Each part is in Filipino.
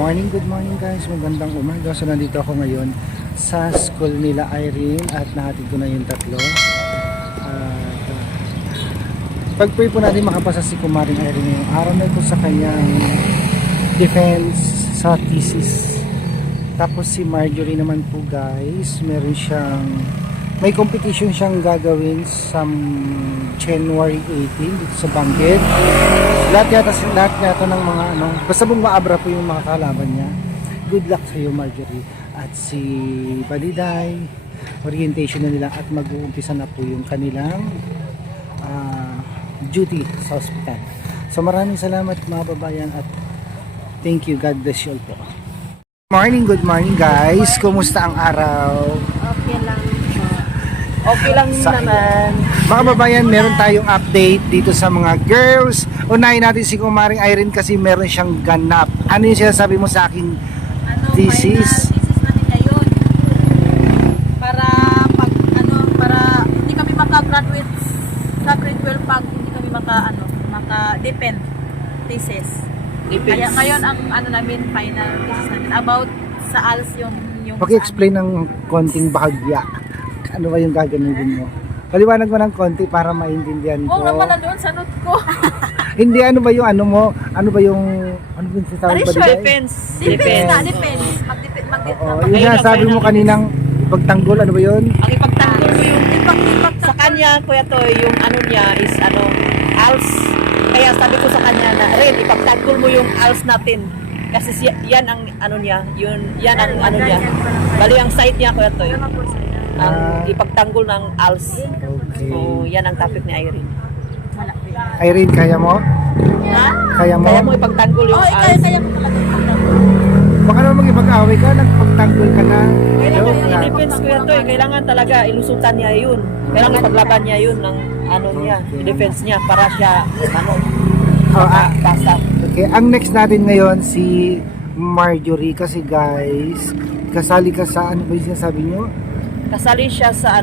Good morning guys, magandang umaga. So nandito ako ngayon sa school nila Irene at nahatid ko na yung tatlo. At pag-pray po natin makapasa si Kumaring Irene ngayong araw na ito sa kanyang defense sa thesis. Tapos si Marjorie naman po guys, may competition siyang gagawin sa January 18 dito sa Bangged. Lahat yata ng mga basta mong maabra po yung mga kalaban niya. Good luck sa iyo Marjorie. At si Baliday, orientation na nila at mag-uumpisa na po yung kanilang duty sa hospital. So maraming salamat mga babayan at thank you. God bless you all po. Good morning guys. Kumusta ang araw? Okay lang po. Okay lang naman. Mga babayan, meron tayong update dito sa mga girls. Unahin natin si Kumaring Irene kasi meron siyang ganap. Ano yung sinasabi mo sa akin? Thesis? Thesis namin ngayon. Para hindi kami maka-graduate sa grade 12 pag hindi kami maka-depend thesis. Kaya ngayon ang namin final thesis namin about sa ALS yung Paki-explain ng konting bahagya. Ano ba yung gagamitin mo? Paliwanag mo ng konti para maintindihan ko. Oo naman na doon sa note ko. Hindi, ano ba yung ano ba yung sinasabi ba Depends. Yung sinasabi mo kaninang ipagtanggol, ano ba yun? Ang ipagtanggol mo yung sa kanya, Kuya Toy, yung niya is ALS. Kaya sabi ko sa kanya na rin ipagtanggol mo yung ALS natin. Kasi yan ang niya, yan ang niya. Bali ang site niya, Kuya Toy. Ang ipagtanggol ng ALS. Okay. So, yan ang topic ni Irene. Irene, kaya mo? Ha? Kaya mo? Kaya mo ipagtanggol yung ALS. Kaya mo talaga ipagtanggol. Baka naman mag-ipag-away ka, nagpagtanggol ka na. Kailangan i-defense Kuya Toy. Kailangan talaga ilusutan niya yun. Kailangan ipaglaban niya yun ng niya, i-defense niya para siya basta. Okay, ang next natin ngayon si Marjorie kasi guys, kasali ka sa ano ba yung sinasabi nyo? Kasali siya sa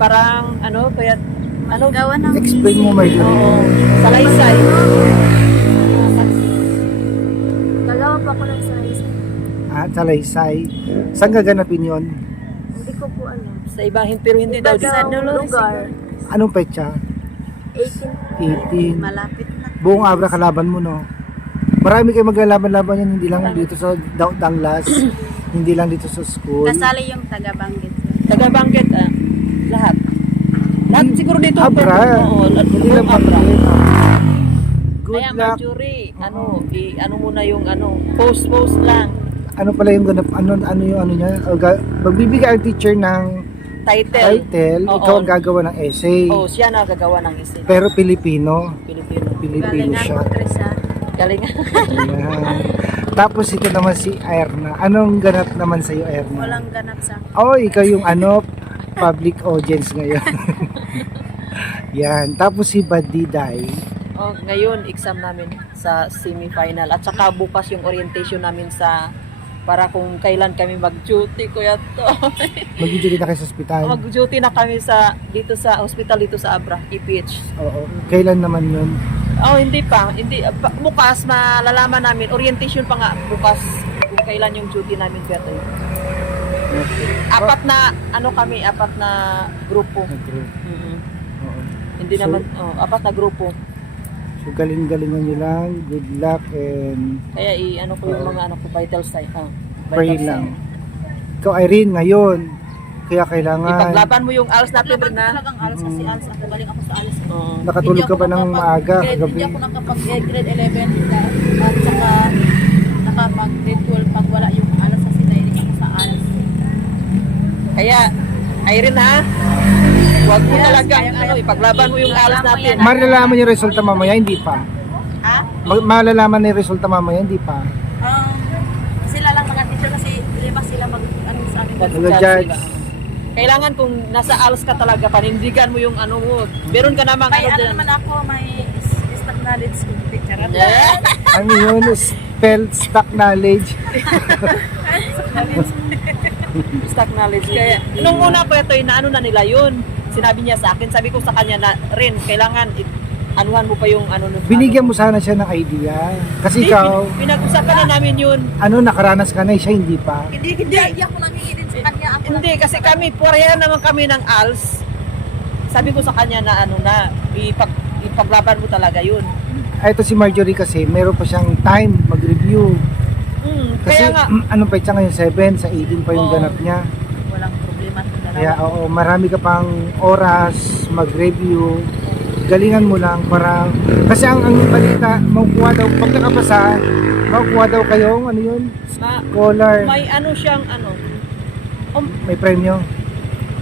parang kaya gawa ng Explain mo Marjorie. Oo, salaysay. Gagawa pa ko ng salaysay. Salaysay. Saan gaganapin yun? Hindi ko po alam. Sa ibahin pero hindi daw Sa lugar. Anong petsa? 18. 18. Malapit na. Buong abra kalaban mo, no? Marami kayo maglalaban-laban yan, hindi lang dito sa Danglas, hindi lang dito sa school. Kasali yung taga-Bangged. Taga-Bangged, lahat. Lahat siguro dito. Abra. Oo, Hindi lang abra. Good Kaya luck. Marjorie, muna yung post lang. Ano pala yung ganap, ano yung niya? Magbibigay ang teacher ng title, Oo. ikaw ang gagawa ng essay. Oh, siya na gagawa ng essay. Pero Pilipino Galingan siya. ko, Teresa. Galing. Ayan. Tapos ito naman si Erna. Anong ganap naman sa iyo, Erna? Walang ganap sa akin. Oh, ikaw yung public audience ngayon. Yan. Tapos si Badiday. Oh, ngayon exam namin sa semi-final at saka bukas yung orientation namin para kung kailan kami mag-duty, Kuya Toy. Mag-duty na kayo sa ospital. Mag-duty na kami dito sa hospital dito sa Abra, EPH. Oo. Kailan naman yun? Oh, hindi pa. Bukas malalaman namin. Orientation pa nga bukas kung kailan yung duty namin, Kuya Toy. Okay. Apat na grupo. Nag-group. Mhm. Oo. Hindi So, naman apat na grupo. So galing-galingan nyo lang. Good luck and Kaya ko yung mga vital sign. pray lang. Ikaw Irene ngayon. Kaya kailangan Ipaglaban mo yung ALS natin rin na. Talagang alas kasi alas ako. Galing ako sa alas. Oo. nakatulog ka ba ng maaga Hindi kagabi? ako nakapag-grade 11 at saka nakapag-grade 12 pag wala yung alas kasi dahil ako sa alas. Kaya, Irene ha, huwag mo talagang ipaglaban mo yung ALS natin. Malalaman yung resulta mamaya, hindi pa. Ha? Malalaman yung resulta mamaya, hindi pa. Sila lang mga teacher kasi lima sila sa amin. Mag-judge. Kailangan kung nasa ALS ka talaga, panindigan mo yung mo. Meron ka namang May dyan. naman ako, may stock knowledge teacher. Ano yun? Stock knowledge. Stock knowledge. Kaya, nung una ko ito, na nila yun. Sinabi niya sa akin, sabi ko sa kanya na rin, kailangan anuhan mo pa yung ano nun. Binigyan mo sana siya ng idea. Kasi Hindi, ikaw, pinag-usapan na namin yun. nakaranas ka na, siya hindi pa. Hindi. Hindi ako nangingi din sa kanya. Ako Hindi, kasi kami, pareha naman kami ng ALS. Sabi ko sa kanya na ipaglaban mo talaga yun. Ito si Marjorie kasi, meron pa siyang time mag-review. Kasi Kaya nga, ano pa siya ngayon, 7, sa 18 pa yung Oo. ganap niya. walang problema sa dalawa. Kaya oo, marami ka pang oras mag-review. Galingan mo lang para kasi ang balita, makukuha daw pag nakapasa, makukuha daw kayong ano yun, scholar, may ano siyang ano, may premyo.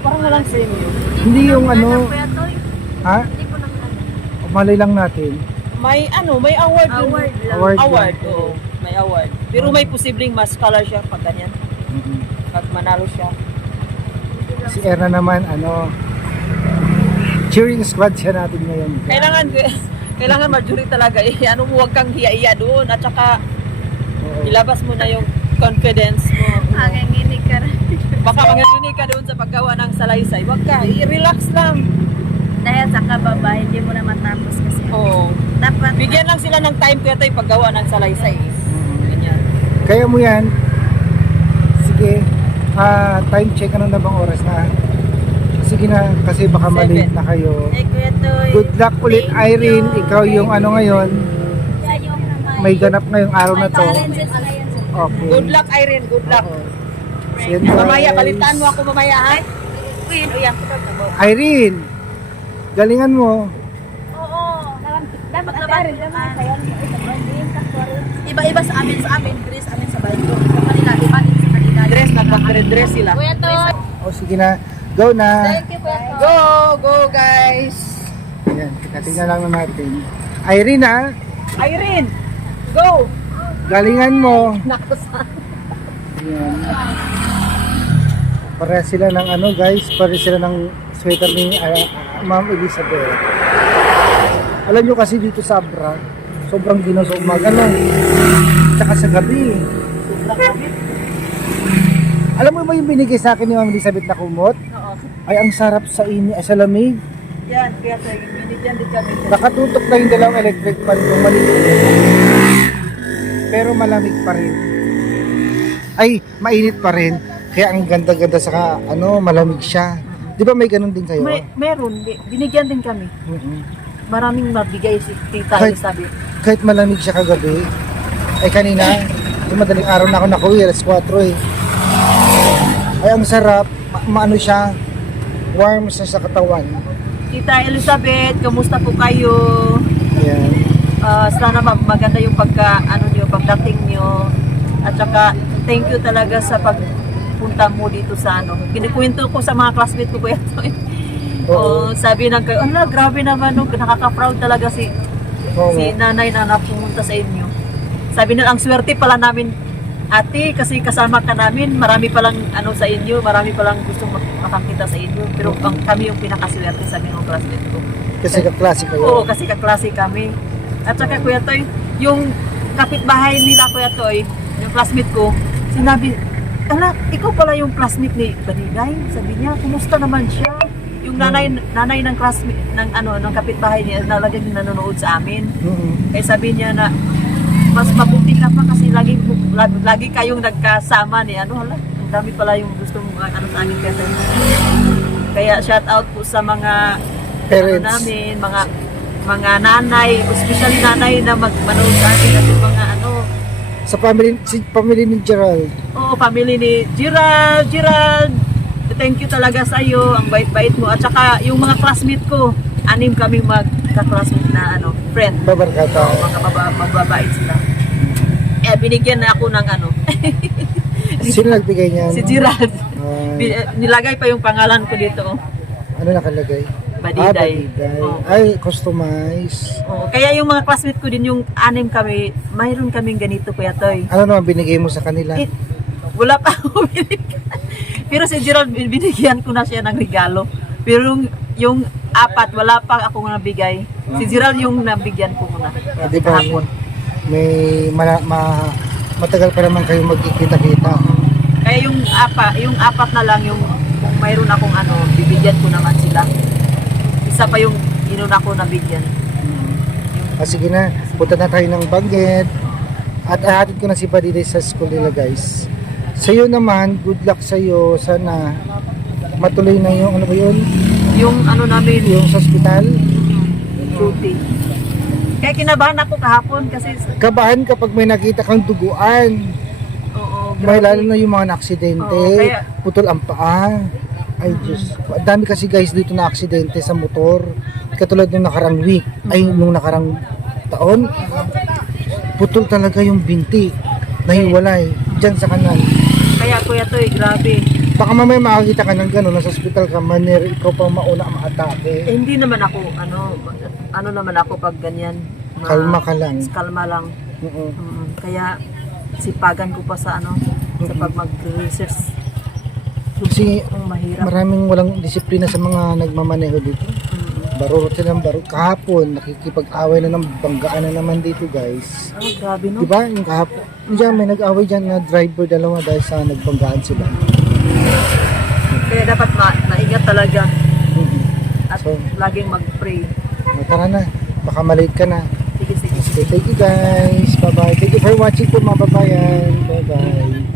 parang walang premium. Hindi yung ano, Kuya Toy, ha? hindi ko nang Malay lang natin. May ano, may award yun. award lang. Award. Oo, may award. Pero may posibleng mas scholar siya pag ganyan. Mhm. Pag manalo siya. Si Erna naman ano, cheering squad siya natin ngayon. Kailangan Marjorie talaga ano mo, huwag kang hiya-hiya doon at saka Oo. ilabas mo na yung confidence mo. Nginig ka rin. Baka manganinig ka doon sa paggawa ng salaysay. Huwag ka, i-relax lang. Dahil sa kababa, hindi mo na matapos kasi. Oo. Dapat, Bigyan lang sila ng time kaya tayo paggawa ng salaysay. Ganyan. Kaya mo yan. Sige. Time check, ano na bang oras na? Sige na, kasi baka mali 7. na kayo. ay Kuya Toy. Good luck ulit, Thank Irene. you. Ikaw yung ano ngayon, may ganap ngayong araw na to. Challenges na yan. Okay. Good luck, Irene. Good luck. Oo. So, yan, Mamaya, guys. balitaan mo ako mamaya, ha? Uy, Irene, galingan mo. oo. Dapat laban. Iba-iba sa amin, Chris, amin sa Baldo. Sa kanila, iba din sa kanila. Dress, nagpag-dress sila. Kuya Toy. O sige na, go na. Thank you, Kuya Toy. Go guys! Yan, tingnan lang na natin. Irene ha, Irene, go! galingan mo. Nakusa. Yan. Pare sila ng ano guys, pare sila ng sweater ni Ma'am Elizabeth. Alam nyo kasi dito sa Abra, sobrang dinaw sa umaga no. Tsaka sa gabi. Alam mo ba yung binigay sa akin ni Ma'am Elizabeth na kumot? Oo. Ay ang sarap sa sa lamig. Yan, kaya tayo, binigyan din kami. Nakatutok na yung dalawang electric fan yung maliit. Pero malamig pa rin. Ay, mainit pa rin. Kaya ang ganda-ganda saka ano, malamig siya. Di ba may ganun din kayo? Meron, binigyan din kami. Mm-mm. Maraming mabigay si Tita Elizabeth. Kahit malamig siya kagabi. Ay kanina, yung madaling araw na ako nakuwi, alas 4 eh. Ay ang sarap, maano siya, warm siya sa katawan. Tita Elizabeth, kamusta po kayo? Ayan. Sana maganda yung pagdating nyo. At saka, thank you talaga sa pagpunta mo dito sa ano. Kinikwento ko sa mga classmates ko kuya to. Oo. Sabi ng kayo, ala, grabe naman, no, nakaka-proud talaga si Oo. nanay na napunta sa inyo. Sabi nila, ang swerte pala namin, ate, kasi kasama ka namin, marami palang ano sa inyo, marami palang gustong makakita sa inyo. Pero kami yung pinakaswerte, sabi ng classmate ko. Kasi kaklase kayo. Oo, kasi kaklase kami. At saka Kuya Toy, yung kapitbahay nila Kuya Toy, yung classmate ko, sinabi, ala, ikaw pala yung classmate ni Banigay. Sabi niya, kumusta naman siya? Yung nanay ng classmate, ng kapitbahay niya, na laging nanonood sa amin. Mm-mm. Eh sabi niya na, mas mabuti ka pa kasi lagi kayong nagkasama ni hala, ang dami pala yung gusto mong ano sa amin kasi. Kaya shout out po sa mga Parents. namin, mga nanay, especially nanay na manood sa amin kasi mga Sa family ni Gerald. family ni Gerald, thank you talaga sa iyo, ang bait-bait mo. At saka yung mga classmate ko, 6 kaming magka-classmate na friend. Babarkata. Mga mababait sila. Eh, binigyan na ako ng Sino nagbigay niyan? si Gerald. Ah, Nilagay pa yung pangalan ko dito. ano nakalagay? Badiday. Badiday. Oo. Ay, customize. Oo, kaya yung mga classmate ko din, yung 6 kami, mayroon kaming ganito Kuya Toy. Ano naman binigay mo sa kanila? Wala pa ako binigyan. Pero si Gerald, binigyan ko na siya ng regalo. Pero yung 4, wala pa akong nabigay. Si Gerald yung nabigyan ko muna. Di ba, Kahapon. may matagal pa naman kayo magkikita-kita. Kaya yung 4 na lang, yung kung mayroon akong bibigyan ko naman sila. Isa pa yung inuna ko nabigyan. Sige na, punta na tayo ng Benguet. At ahatid ko na si Padiday sa school nila guys. Sa'yo naman, good luck sa'yo. Sana matuloy na yung ano ba yun? Yung ano namin, Yung sa ospital. duty. Kaya kinabahan ako kahapon kasi Kabahan kapag may nakita kang duguan. oo, May grabe. lalo na yung mga na-aksidente, Oo, kaya- putol ang paa. Ay Diyos. Ang dami kasi guys dito na aksidente sa motor. Katulad nung nakarang week, ay nung nakarang taon, putol talaga yung binti. Nahiwalay. Diyan sa kanan. Kaya Kuya Toy, grabe. Baka mamaya makakita ka ng gano'n, nasa hospital ka, manir, ikaw pang mauna ang maatake. Hindi naman ako, ano naman ako pag ganyan. Kalma ka lang. Kalma lang. Oo. Kaya sipagan ko pa sa sa pag mag-research. Kasi Ang mahirap. maraming walang disiplina sa mga nagmamaneho dito. Barurot silang barurot. Kahapon, nakikipag-away na ng banggaan na naman dito guys. Oh, grabe no. Diba? Yung kahapon. Diyan, may nag-away dyan na driver dalawa dahil sa nagbanggaan sila. Kaya dapat maingat talaga at So, laging mag-pray. tara na. Baka malate ka na. Sige, sige. Okay, thank you guys. Bye-bye. Thank you for watching po mga babayan. Bye-bye.